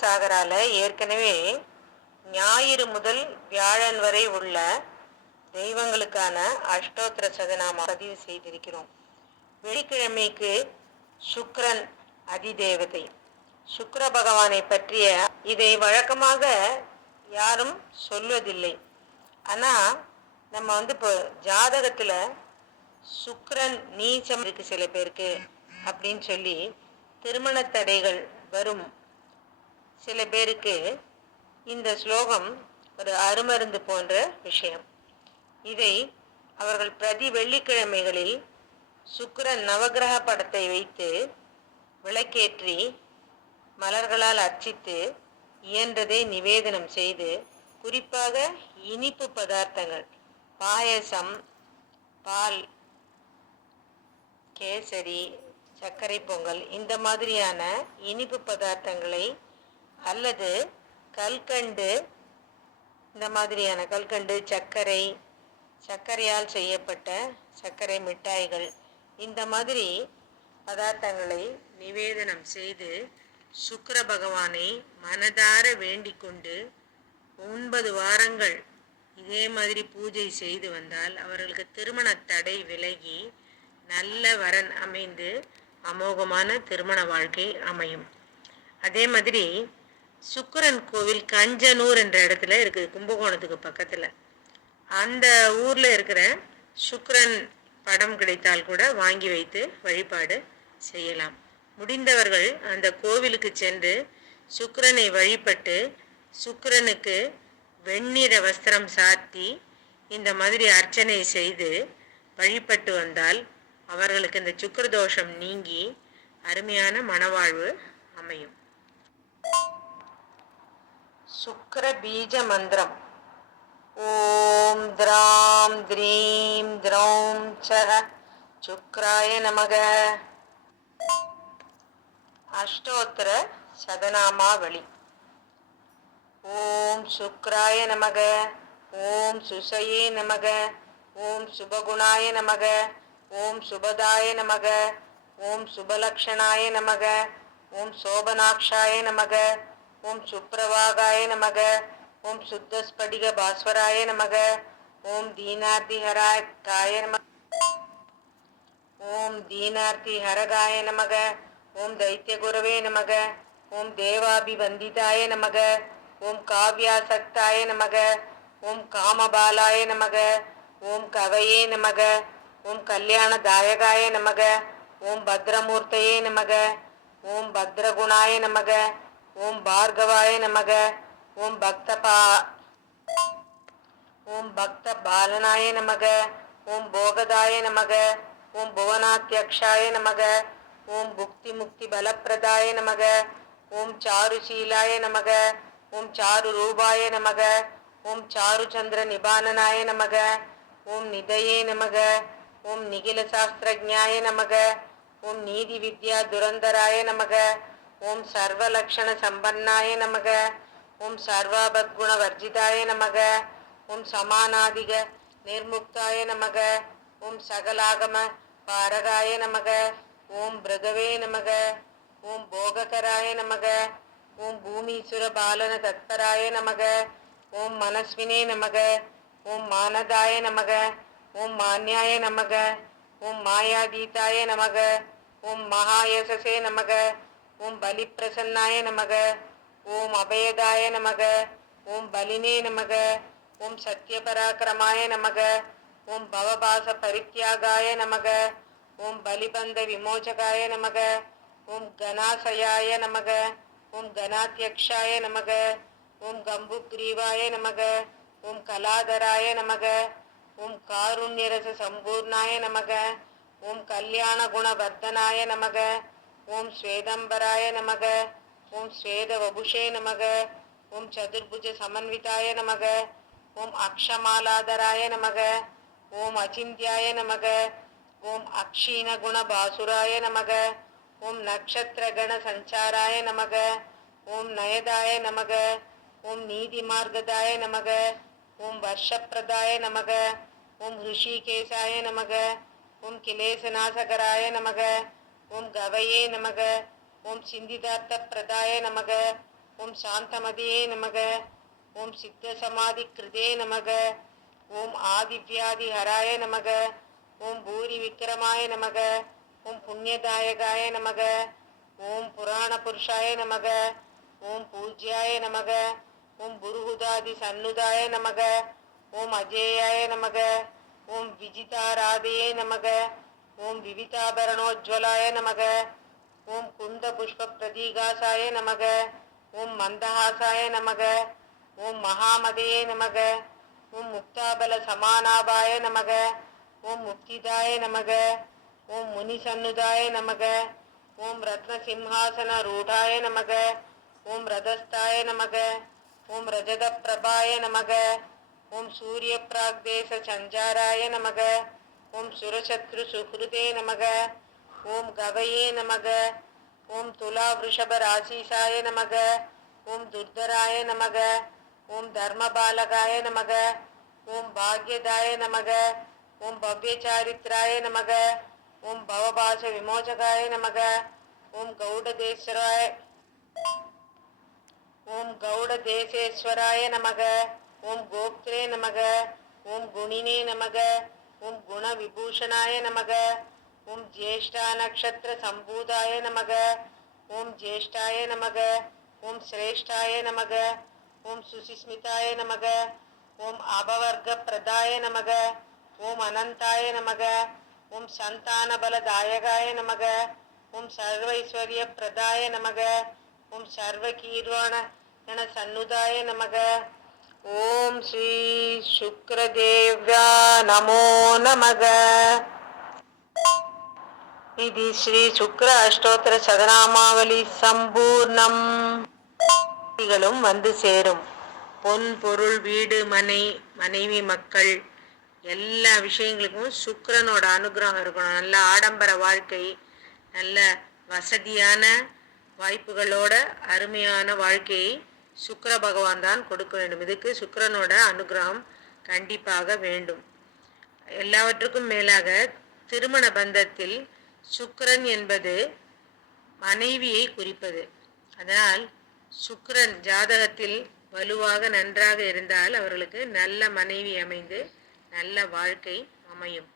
சாகரால ஏற்கனவே ஞாயிறு முதல் வியாழன் வரை உள்ள தெய்வங்களுக்கான அஷ்டோத்திர சதநாம பதிவு செய்திருக்கிறோம். வெள்ளிக்கிழமைக்கு சுக்ரன் அதிதேவதை. சுக்ர பகவானை பற்றிய இதை வழக்கமாக யாரும் சொல்வதில்லை. ஆனா நம்ம வந்து இப்போ ஜாதகத்துல சுக்ரன் நீச்சம் இருக்கு சில பேருக்கு அப்படின்னு சொல்லி திருமண தடைகள் வரும் சில பேருக்கு இந்த ஸ்லோகம் ஒரு அருமருந்து போன்ற விஷயம். இதை அவர்கள் பிரதி வெள்ளிக்கிழமைகளில் சுக்கர நவக்கிரக படத்தை வைத்து விளக்கேற்றி மலர்களால் அர்ச்சித்து இயன்றதை நிவேதனம் செய்து குறிப்பாக இனிப்பு பதார்த்தங்கள் பாயசம் பால் கேசரி சர்க்கரை பொங்கல் இந்த மாதிரியான இனிப்பு பதார்த்தங்களை அல்லது கல்கண்டு இந்த மாதிரியான கல்கண்டு சர்க்கரை சர்க்கரையால் செய்யப்பட்ட சர்க்கரை மிட்டாய்கள் இந்த மாதிரி பதார்த்தங்களை நிவேதனம் செய்து சுக்கர பகவானை மனதார வேண்டிக்கொண்டு ஒன்பது வாரங்கள் இதே மாதிரி பூஜை செய்து வந்தால் அவர்களுக்கு திருமண தடை விலகி நல்ல வரன் அமைந்து அமோகமான திருமண வாழ்க்கை அமையும். அதே மாதிரி சுக்கரன் கோவில் கஞ்சனூர் என்ற இடத்துல இருக்குது கும்பகோணத்துக்கு பக்கத்தில். அந்த ஊரில் இருக்கிற சுக்கரன் படம் கிடைத்தால் கூட வாங்கி வைத்து வழிபாடு செய்யலாம். முடிந்தவர்கள் அந்த கோவிலுக்கு சென்று சுக்கரனை வழிபட்டு சுக்கரனுக்கு வெண்ணிற வஸ்திரம் சாத்தி இந்த மாதிரி அர்ச்சனை செய்து வழிபட்டு வந்தால் அவர்களுக்கு இந்த சுக்கர தோஷம் நீங்கி அருமையான மனவாழ்வு அமையும். சுக்கிர பீஜ மந்திரம் ஓம் திராம் திரீம் திரௌம் ச சுக்ராய நமக அஷ்டோத்திர சதநாமாவளி ஓம் சுக்ராய நமக ஓம் சுசையே நமக ஓம் சுபகுணாய நமக ஓம் சுபதாய நமக ஓம் சுபலக்ஷணாய நமக ஓம் சோபனாக்ஷாய நமக ஓம் சுப்பிரவாகாய நமக ஓம் சுத்தஸ்படிக பாஸ்வராய நமக ஓம் தீனார்த்திஹராய காய நம ஓம் தீனார்த்தி ஹரகாய நமக ஓம் தைத்திய குரவே நமக ஓம் தேவாபிவந்திதாய நமக ஓம் காவ்யாசக்தாய நமக ஓம் காமபாலாய நமக ஓம் கவையே நமக ஓம் கல்யாணதாயகாய நமக ஓம் பத்ரமூர்த்தையே நமக ஓம் பத்ரகுணாய நமக ஓம் பார்கவாய நமக ஓம் பக்தபா ஓம் பக்த பாலனாய நமக ஓம் போகதாய நமக ஓம் புவனாத்தியக்ஷாய நமக ஓம் புக்தி முக்தி பலப்பிரதாய நமக ஓம் சாருசீலாய நமக ஓம் சாரு ரூபாய நமக ஓம் சாரு சந்திர நிபானனாய நமக ஓம் நிதயே நமக ஓம் நிகில சாஸ்திரஜாய நமக ஓம் நீதி வித்யா துரந்தராய நமக ஓம் சர்வலக்ஷண சம்பன்னாய நமக ஓம் சர்வாபத்குண வர்ஜிதாய நமக ஓம் சமானாதிக நிர்முக்தாய நமக ஓம் சகலாகம பாரகாய நமக ஓம் பிருகவே நமக ஓம் போககராய நமக ஓம் பூமீசுர பாலன தத்பராய நமக ஓம் மனஸ்வினே நமக ஓம் மானதாய நமக ஓம் மான்யாய நமக ஓம் மாயாதீதாய நமக ஓம் மகாயசசே நமக ஓம் பலிப்பிரசன்னாய நமக ஓம் அபயதாய நமக ஓம் பலினே நமக ஓம் சத்யபராக்கிரமாய நமக ஓம் பவபாச பரித்யாகாய நமக ஓம் பலிபந்த விமோச்சகாய நமக ஓம் கணாசயாய நமக ஓம் கணாத்தியக்ஷாய நமக ஓம் கம்புக்ரீவாய நமக ஓம் கலாதராய நமக ஓம் காருண்யரச சம்பூர்ணாய நமக ஓம் கல்யாண குணவர்தனாய நமக ஓம் ஸ்வேதம்பராய நமக ஓம் ஸ்வேத வபுஷே நமக ஓம் சதுர்புஜ சமன்விதாய நமக ஓம் அக்ஷமாலாதராய நமக ஓம் அச்சிந்தியாய நமக ஓம் அக்ஷீன குண பாசுராய நமக ஓம் நக்ஷத்திர கண சஞ்சாராய நமக ஓம் நயதாய நமக ஓம் நீதி மார்க்கதாய நமக ஓம் வர்ஷப்பிரதாய நமக ஓம் ரிஷிகேசாய நமக ஓம் கிலேசநாசகராய நமக ஓம் கவையே நமக ஓம் சிந்திதார்த்த பிரதாய நமக ஓம் சாந்தமதியே நமக ஓம் சித்த சமாதி கிருதே நமக ஓம் ஆதித்யாதி ஹராய நமக ஓம் பூரி விக்ரமாய நமக ஓம் புண்ணியதாயகாய நமக ஓம் புராண புருஷாய நமக ஓம் பூஜ்யாய நமக ஓம் புருகுதாதி சன்னுதாய நமக ஓம் அஜேயாய நமக ஓம் விஜிதாராதையே நமக ஓம் விவிதாபரணோஜ்வலாய நமக ஓம் குந்த புஷ்ப பிரதீகாசாய நமக ஓம் மந்தஹாசாய நமக ஓம் மகாமதையே நமக ஓம் முக்தாபல சமானாபாய நமக ஓம் முக்திதாய நமக ஓம் முனிசன்னுதாய நமக ஓம் ரத்னசிம்ஹாசன ரூடாய நமக ஓம் ரதஸ்தாய நமக ஓம் ரஜத பிரபாய நமக ஓம் சூரிய பிராக்தேச சஞ்சாராய நமக ஓம் சுரசத்ரு சுஹ்ருதே நமக ஓம் கவையே நமக ஓம் துலா விருஷப ராசீசாய நமக ஓம் துர்தராய நமக ஓம் தர்மபாலகாய நமக ஓம் பாக்யதாய நமக ஓம் பவ்யசாரித்ராய நமக ஓம் பவபாச விமோசகாய நமக ஓம் கௌடதேஸ்வராய ஓம் கௌடதேசேஸ்வராய நமக ஓம் கோப்திரே நமக ஓம் குணினே நமக ஓம் குணவிபூஷணாய நமக ஓம் ஜேஷ்டா நக்ஷத்திர சம்பூதாய நமக ஓம் ஜேஷ்டாய நமக ஓம் சிரேஷ்டாய நமக ஓம் சுசிஸ்மிதாய நமக ஓம் அபவர்க பிரதாய நமக ஓம் அனந்தாய நமக ஓம் சந்தான பலதாயகாய நமக ஓம் சர்வைஸ்வர்ய பிரதாய நமக ஓம் சர்வ கீர்வாண கண சன்னுதாய நமக ஓம் ஸ்ரீ சுக்ரதேவ்யா நமோ நமக ఇది శ్రీ శుక్ర అష్టోత్తర சதநாமாவளி சம்பூர்ணம் களும் வந்து சேரும் பொன் பொருள் வீடு மனை மனைவி மக்கள் எல்லா விஷயங்களுக்கும் சுக்கிரனோட அனுகிரகம் இருக்கணும் நல்ல ஆடம்பர வாழ்க்கை நல்ல வசதியான வாய்ப்புகளோட அருமையான வாழ்க்கையை சுக்கர பகவான் தான் கொடுக்க வேண்டும். இதுக்கு சுக்கரனோட அனுகிரகம் கண்டிப்பாக வேண்டும். எல்லாவற்றுக்கும் மேலாக திருமண பந்தத்தில் சுக்கரன் என்பது மனைவியை குறிப்பது. அதனால் சுக்கரன் ஜாதகத்தில் வலுவாக நன்றாக இருந்தால் அவர்களுக்கு நல்ல மனைவி அமைந்து நல்ல வாழ்க்கை அமையும்.